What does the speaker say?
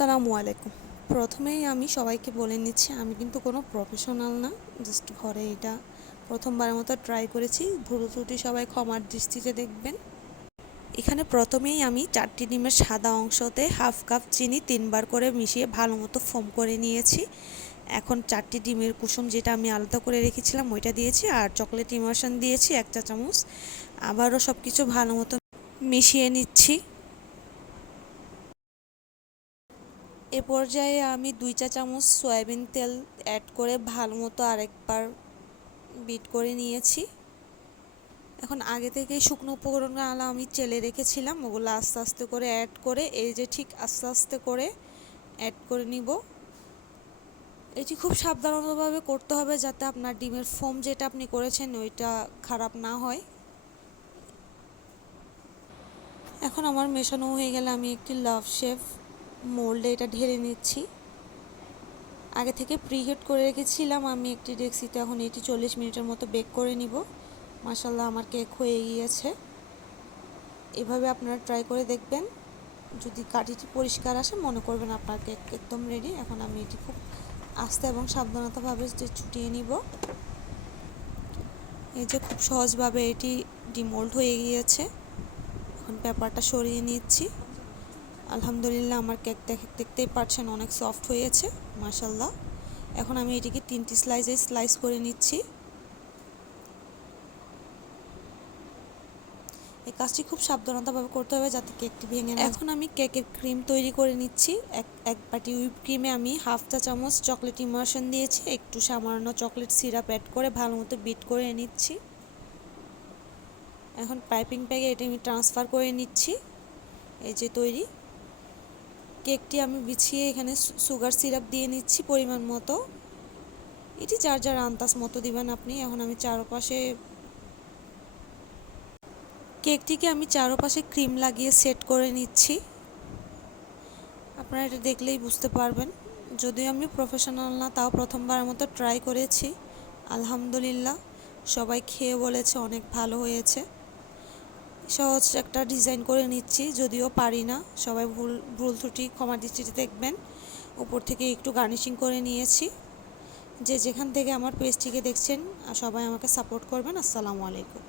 আসসালামু আলাইকুম। প্রথমেই আমি সবাইকে বলে নিচ্ছি আমি কিন্তু কোনো প্রফেশনাল না, জাস্ট ঘরে এটা প্রথমবারের মতো ট্রাই করেছি। ভুল ত্রুটি সবাই ক্ষমার দৃষ্টিতে দেখবেন। এখানে প্রথমেই আমি 4টি ডিমের সাদা অংশতে হাফ কাপ চিনি 3বার করে মিশিয়ে ভালো মতো ফোম করে নিয়েছি। এখন 4টি ডিমের কুসুম যেটা আমি আলাদা করে রেখেছিলাম ওইটা দিয়েছি, আর চকলেট ইমার্শন দিয়েছি 1 চা চামচ। আবারও সব কিছু ভালো মতো মিশিয়ে নিচ্ছি। এ পর্যায়ে আমি 2 চা চামচ সয়াবিন তেল অ্যাড করে ভালো মতো আরেকবার বিট করে নিয়েছি। এখন আগে থেকেই শুকনো উপকরণগুলো আমি চেলে রেখেছিলাম, ওগুলো আস্তে আস্তে করে অ্যাড করে এই যে ঠিক আস্তে আস্তে করে অ্যাড করে নিব। এটি খুব সাবধানতাভাবে করতে হবে যাতে আপনার ডিমের ফোম যেটা আপনি করেছেন ওইটা খারাপ না হয়। এখন আমার মেশানো হয়ে গেলে আমি একটি লাভ শেপ মোল্ডে এটা ঢেলে নিচ্ছি। আগে থেকে প্রিহিট করে রেখেছিলাম আমি একটি ডেক্সিতে। এখন এটি 40 মিনিটের মতো বেক করে নিব। মাশাআল্লাহ আমার কেক হয়ে গিয়েছে। এভাবে আপনারা ট্রাই করে দেখবেন। যদি কাঠিটি পরিষ্কার আসে মনে করবেন আপনার কেক একদম রেডি। এখন আমি এটি খুব আস্তে এবং সাবধানতাভাবে ছুটিয়ে নিব। এই যে খুব সহজভাবে এটি ডিমোল্ড হয়ে গিয়েছে। এখন পেপারটা সরিয়ে নিচ্ছি। আলহামদুলিল্লাহ আমার কেক দেখতেই পাচ্ছেন অনেক সফট হয়েছে মাশাআল্লাহ। এখন আমি এটিকে 3টি স্লাইসে স্লাইস করে নিচ্ছি। এই কাজটি খুব সাবধানতাভাবে করতে হবে যাতে কেকটি ভেঙে না। এখন আমি কেকের ক্রিম তৈরি করে নিচ্ছি। এক বাটি হুইপ ক্রিমে আমি হাফ চা চামচ চকলেট ইমার্শন দিয়েছি, একটু সামান্য চকলেট সিরাপ অ্যাড করে ভালো মতো বিট করে নিচ্ছি। এখন পাইপিং ব্যাগে এটি আমি ট্রান্সফার করে নিচ্ছি। এই যে তৈরি কেকটি আমি বিছিয়ে এখানে সুগার সিরাপ দিয়ে নিচ্ছি পরিমাণ মতো। এটি যার যার আন্দাজ মতো দিবেন আপনি। এখন আমি কেকটিকে চারপাশে ক্রিম লাগিয়ে সেট করে নিচ্ছি। আপনারা এটা দেখলেই বুঝতে পারবেন। যদিও আমি প্রফেশনাল না, তাও প্রথমবারের মতো ট্রাই করেছি। আলহামদুলিল্লাহ সবাই খেয়ে বলেছে অনেক ভালো হয়েছে। সহজ একটা ডিজাইন করে নিচ্ছি, যদিও পারি না। সবাই ভুল ত্রুটি ক্ষমার দৃষ্টিতে দেখবেন। উপর থেকে একটু গার্নিশিং করে নিয়েছি। যে যেখান থেকে আমার পেজটিকে দেখছেন সবাই আমাকে সাপোর্ট করবেন। আসসালামু আলাইকুম।